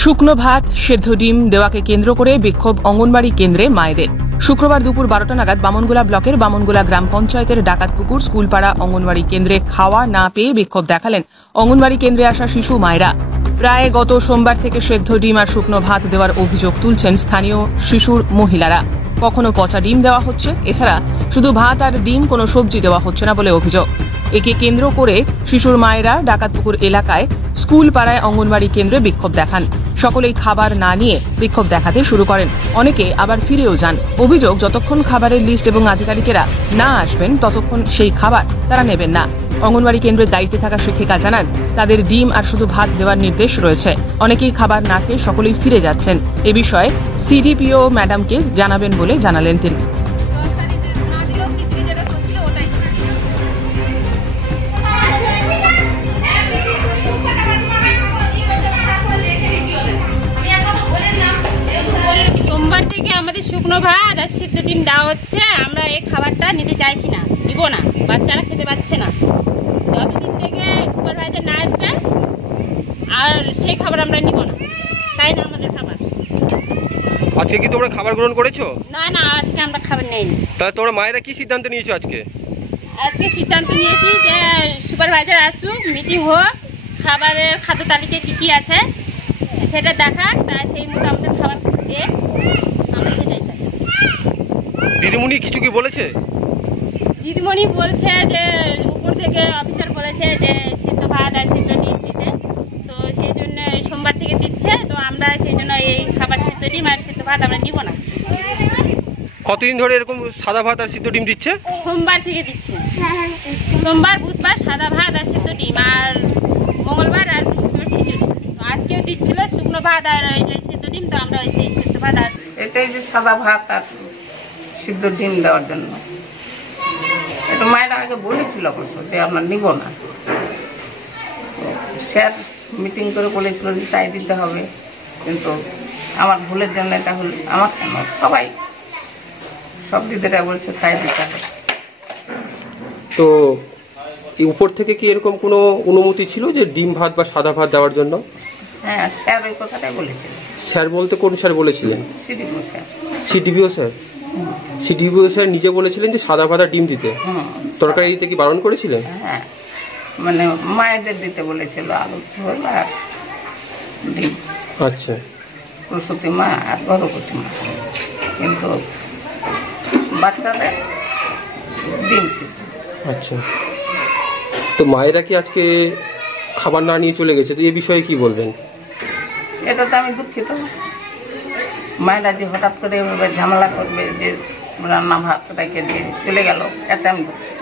শুকনো ভাত সেদ্ধ ডিম দেওয়াকে কেন্দ্র করে বিক্ষোভ অঙ্গনবাড়ি কেন্দ্রে মায়েদের। শুক্রবার দুপুর 12টা নাগাদ বামনগোলা ব্লকের বামনগোলা গ্রাম পঞ্চায়েতের ডাকাতপুকুর স্কুলপাড়া অঙ্গনবাড়ি কেন্দ্রে খাওয়া না পেয়ে বিক্ষোভ দেখালেন অঙ্গনবাড়ি কেন্দ্রে আসা শিশু মায়েরা। প্রায় গত সোমবার থেকে সেদ্ধ ডিম আর শুকনো ভাত দেওয়ার অভিযোগ তুলছেন স্থানীয় শিশুর মহিলারা। কখনো পচা ডিম দেওয়া হচ্ছে, এছাড়া শুধু ভাত আর ডিম, কোনো সবজি দেওয়া হচ্ছে না বলে অভিযোগ। একে কেন্দ্র করে শিশুর মায়েরা ডাকাতপুকুর এলাকায় স্কুল পাড়ায় অঙ্গনবাড়ি কেন্দ্রে বিক্ষোভ দেখান। সকলেই খাবার না নিয়ে বিক্ষোভ দেখাতে শুরু করেন, অনেকে আবার ফিরেও যান। অভিযোগ, যতক্ষণ খাবারের লিস্ট এবং আধিকারিকেরা না আসবেন ততক্ষণ সেই খাবার তারা নেবেন না। অঙ্গনবাড়ি কেন্দ্রের দায়িত্বে থাকা শিক্ষিকা জানান, তাদের ডিম আর শুধু ভাত দেওয়ার নির্দেশ রয়েছে। অনেকেই খাবার না খেয়ে সকলেই ফিরে যাচ্ছেন। এ বিষয়ে সিডিপিও ম্যাডামকে জানাবেন বলে জানালেন তিনি। সোমবার থেকে আমাদের শুকনো ভাত আর সিদ্ধ ডিম দেওয়া হচ্ছে। আমরা এই খাবারটা নিতে চাইছি না, নিব না, বাচ্চারা খেতে পাচ্ছে না। যতদিন থেকে সুপারভাইজার না আসবে আর সেই খাবার আমরা নিব না, তাই না আমাদের খাবার। আজকে কি তোমরা খাবার গ্রহণ করেছো? না না, আজকে আমরা খাবার নেইনি। তাহলে তোমরা মায়েরা কি সিদ্ধান্ত নিয়েছো আজকে? আজকে সিদ্ধান্ত নিয়েছি যে সুপারভাইজার আসুক, মিটিং হোক, খাবারের খাদ্য তালিকায় কী কী আছে সেটা দেখাক, তাই সেই মতো আমাদের খাবার দিয়ে আমরা সেটাই চাই। দিদিমণি কিছু কি বলেছে? দিদিমণি বলছে যে উপর থেকে অফিসার বলেছে যে সিদ্ধ ভাত আর সিদ্ধ ডিম দিতে, তো সেই জন্য সোমবার থেকে দিচ্ছে। তো আমরা সেই জন্য এই খাবার সিদ্ধ ডিম আর সিদ্ধ ভাত আমরা নিব না। কতদিন ধরে এরকম সাদা ভাত আর সিদ্ধ ডিম দিচ্ছে? সোমবার থেকে দিচ্ছে, সোমবার বুধবার সাদা ভাত আর সিদ্ধ ডিম, আর মঙ্গলবার আর বৃহস্পতিবার খিচুড়ি। তো আজকেও দিচ্ছিল শুকনো ভাত আর ওই যে সিদ্ধ ডিম, তো আমরা ওই সেই সিদ্ধ ভাত আর এটাই যে সাদা ভাত আর সিদ্ধ ডিম দেওয়ার জন্য এটা মায়েরা আগে বলেছিল অবশ্য যে আমরা নিব না। স্যার মিটিং করে বলেছিল যে তাই দিতে হবে, কিন্তু আমার ভুলের জন্য এটা হল। আমার কেন, সব দিদিরা বলছে তাই দিতে হবে। তো উপর থেকে কি এরকম কোনো অনুমতি ছিল যে ডিম ভাত বা সাদা ভাত দেওয়ার জন্য? হ্যাঁ, স্যার ওই কথাটাই বলেছিল। স্যার বলতে কোন স্যার বলেছিলেন? CDPO sir. CDPO sir? CDPO sir নিজে বলেছিলেন যে সাদা ভাত আর ডিম দিতে, তরকারি দিতে কি বারণ করেছিলেন? হ্যাঁ, মানে মায়েদের দিতে বলেছিল আলু ঝোল আর ডিম। আচ্ছা, প্রসূতি মা আর গর্ভবতী মা, কিন্তু বাচ্চাদের ডিম সিদ্ধ। আচ্ছা, তো মায়েরা কি আজকে খাবার না নিয়ে চলে গেছে, তো এই বিষয়ে কি বলবেন? এটা তো আমি দুঃখিত। মায়েরা যে হঠাৎ করে এভাবে ঝামেলা করবে, যে রান্না ভাত রেখে দিয়ে চলে গেল, এতে আমি দুঃখিত।